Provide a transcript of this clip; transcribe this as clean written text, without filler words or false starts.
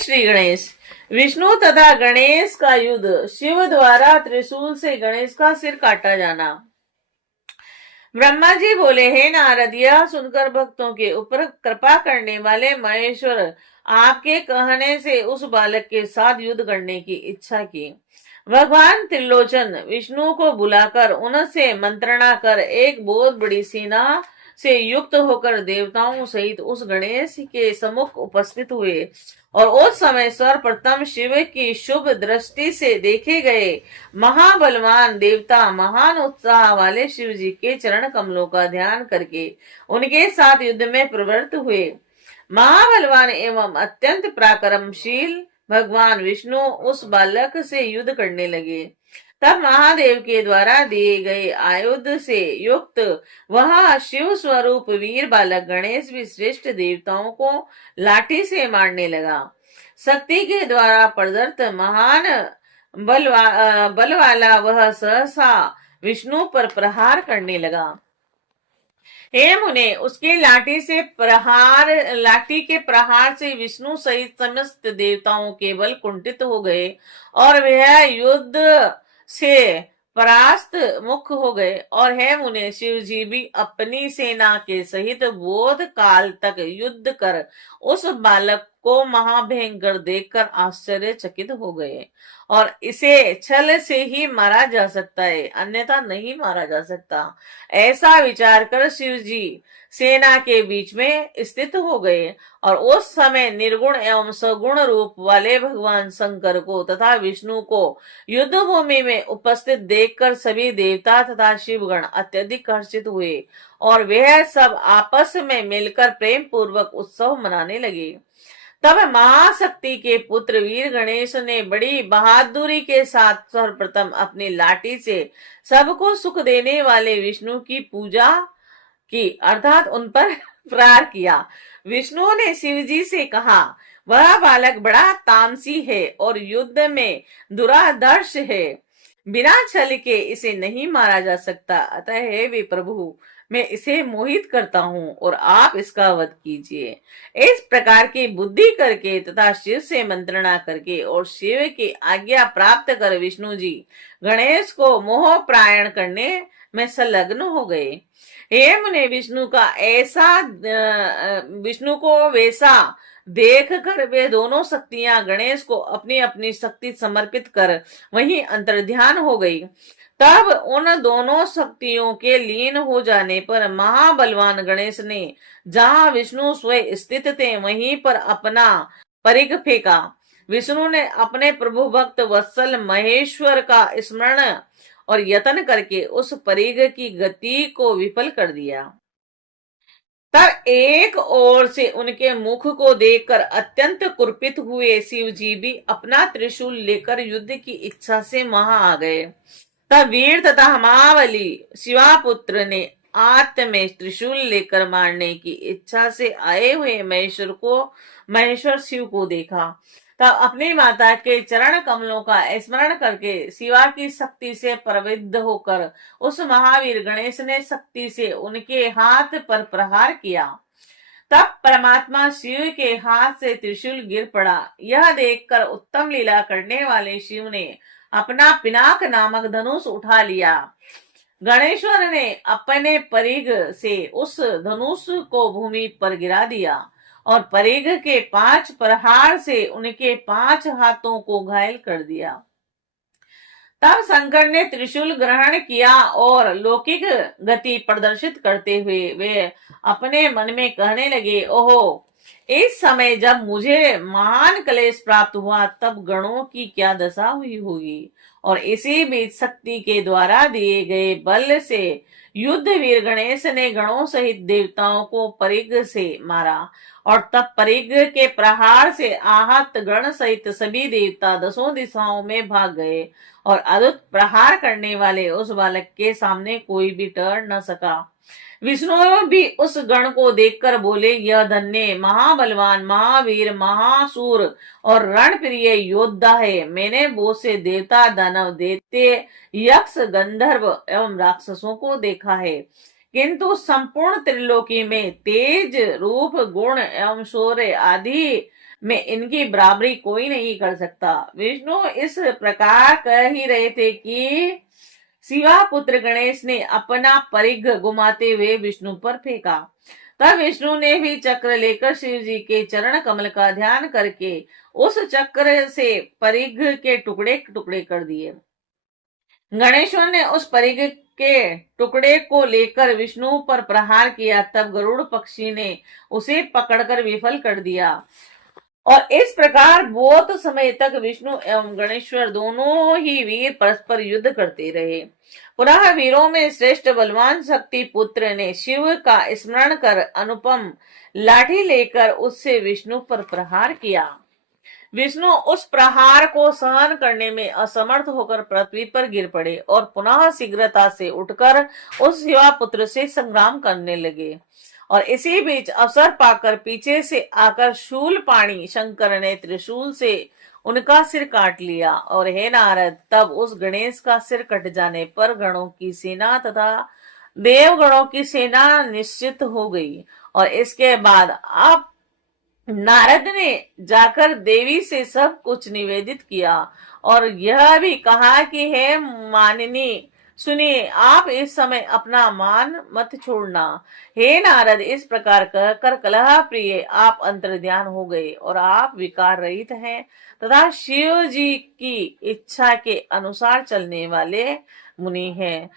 श्री गणेश। विष्णु तथा गणेश का युद्ध। शिव द्वारा त्रिशूल से गणेश का सिर काटा जाना। ब्रह्मा जी बोले, हे नारद, यह सुनकर भक्तों के ऊपर कृपा करने वाले महेश्वर आपके कहने से उस बालक के साथ युद्ध करने की इच्छा की। भगवान त्रिलोचन विष्णु को बुलाकर उनसे मंत्रणा कर एक बहुत बड़ी सेना से युक्त होकर देवताओं सहित उस गणेश के सम्मुख उपस्थित हुए और उस समय सर्वप्रथम शिव की शुभ दृष्टि से देखे गए महाबलवान देवता महान उत्साह वाले शिव जी के चरण कमलों का ध्यान करके उनके साथ युद्ध में प्रवृत्त हुए। महाबलवान एवं अत्यंत पराक्रमशील भगवान विष्णु उस बालक से युद्ध करने लगे। तब महादेव के द्वारा दिए गए आयुध से युक्त वह शिव स्वरूप वीर बालक गणेश भी श्रेष्ठ देवताओं को लाठी से मारने लगा। शक्ति के द्वारा प्रदत्त महान बल वाला वह सहसा विष्णु पर प्रहार करने लगा। हे मुने, उसके लाठी के प्रहार से विष्णु सहित समस्त देवताओं के बल कुंठित हो गए और वह युद्ध से परास्त मुख हो गए। और हे मुने, शिव जी भी अपनी सेना के सहित बोध काल तक युद्ध कर उस बालक को महाभयंकर देखकर आश्चर्यचकित हो गए और इसे छल से ही मारा जा सकता है, अन्यथा नहीं मारा जा सकता, ऐसा विचार कर शिव जी सेना के बीच में स्थित हो गए। और उस समय निर्गुण एवं सगुण रूप वाले भगवान शंकर को तथा विष्णु को युद्ध भूमि में उपस्थित देखकर सभी देवता तथा शिवगण अत्यधिक हर्षित हुए और वह सब आपस में मिलकर प्रेम पूर्वक उत्सव मनाने लगे। तब महाशक्ति के पुत्र वीर गणेश ने बड़ी बहादुरी के साथ सर्वप्रथम अपनी लाठी से सबको सुख देने वाले विष्णु की पूजा की, अर्थात उन पर प्रहार किया। विष्णु ने शिव जी से कहा, वह बालक बड़ा तामसी है और युद्ध में दुरादर्श है, बिना छल के इसे नहीं मारा जा सकता, अतः हे वे प्रभु, मैं इसे मोहित करता हूँ और आप इसका वध कीजिए। इस प्रकार की बुद्धि करके तथा शिव से मंत्रणा करके और शिव की आज्ञा प्राप्त कर विष्णु जी गणेश को मोह प्रायण करने में संलग्न हो गए। हे मुने, विष्णु को वैसा देख कर वे दोनों शक्तियां गणेश को अपनी अपनी शक्ति समर्पित कर वहीं अंतर्ध्यान हो गई। तब उन दोनों शक्तियों के लीन हो जाने पर महाबलवान गणेश ने जहां विष्णु स्वयं स्थित थे वहीं पर अपना परिघ फेंका। विष्णु ने अपने प्रभु भक्त वत्सल महेश्वर का स्मरण और यत्न करके उस परिघ की गति को विफल कर दिया। तब एक ओर से उनके मुख को देखकर अत्यंत कुपित हुए शिव जी भी अपना त्रिशूल लेकर युद्ध की इच्छा से वहां आ गए। तब वीर तथा महाबली शिवापुत्र ने आत्म में त्रिशूल लेकर मारने की इच्छा से आए हुए महेश्वर शिव को देखा। तब अपनी माता के चरण कमलों का स्मरण करके शिवा की शक्ति से प्रविद्ध होकर उस महावीर गणेश ने शक्ति से उनके हाथ पर प्रहार किया। तब परमात्मा शिव के हाथ से त्रिशूल गिर पड़ा। यह देखकर उत्तम लीला करने वाले शिव ने अपना पिनाक नामक धनुष उठा लिया। गणेश्वर ने अपने परिघ से उस धनुष को भूमि पर गिरा दिया और परिघ के 5 प्रहार से उनके 5 हाथों को घायल कर दिया। तब शंकर ने त्रिशूल ग्रहण किया और लौकिक गति प्रदर्शित करते हुए वे अपने मन में कहने लगे, ओहो, इस समय जब मुझे महान क्लेश प्राप्त हुआ तब गणों की क्या दशा हुई होगी। और इसी बीच शक्ति के द्वारा दिए गए बल से युद्ध वीर गणेश ने गणों सहित देवताओं को परिघ से मारा और तब परिघ के प्रहार से आहत गण सहित सभी देवता 10 दिशाओं में भाग गए और अद्भुत प्रहार करने वाले उस बालक के सामने कोई भी टल न सका। विष्णु भी उस गण को देखकर बोले, यह धन्य महाबलवान महावीर महासूर और रणप्रिय योद्धा है। मैंने बहुत से देवता दानव दैत्य यक्ष गंधर्व एवं राक्षसों को देखा है, किंतु संपूर्ण त्रिलोकी में तेज रूप गुण एवं शौर्य आदि में इनकी बराबरी कोई नहीं कर सकता। विष्णु इस प्रकार कह ही रहे थे कि शिवा पुत्र गणेश ने अपना परिघ घुमाते हुए विष्णु पर फेंका। तब विष्णु ने भी चक्र लेकर शिव जी के चरण कमल का ध्यान करके उस चक्र से परिघ के टुकड़े टुकड़े कर दिए। गणेश्वर ने उस परिघ के टुकड़े को लेकर विष्णु पर प्रहार किया। तब गरुड़ पक्षी ने उसे पकड़कर विफल कर दिया और इस प्रकार बहुत समय तक विष्णु एवं गणेश्वर दोनों ही वीर परस्पर युद्ध करते रहे। पुनः वीरों में श्रेष्ठ बलवान शक्ति पुत्र ने शिव का स्मरण कर अनुपम लाठी लेकर उससे विष्णु पर प्रहार किया। विष्णु उस प्रहार को सहन करने में असमर्थ होकर पृथ्वी पर गिर पड़े और पुनः शीघ्रता से उठकर उस शिवा पुत्र से संग्राम करने लगे। और इसी बीच अवसर पाकर पीछे से आकर शूल पाणी शंकर ने त्रिशूल से उनका सिर काट लिया। और हे नारद, तब उस गणेश का सिर कट जाने पर गणों की सेना तथा देवगणों की सेना निश्चित हो गई। और इसके बाद अब नारद ने जाकर देवी से सब कुछ निवेदित किया और यह भी कहा कि हे मानिनी, सुनिए, आप इस समय अपना मान मत छोड़ना। हे नारद, इस प्रकार कहकर कलह प्रिय आप अंतर्ध्यान हो गए और आप विकार रहित हैं तथा शिव जी की इच्छा के अनुसार चलने वाले मुनि हैं।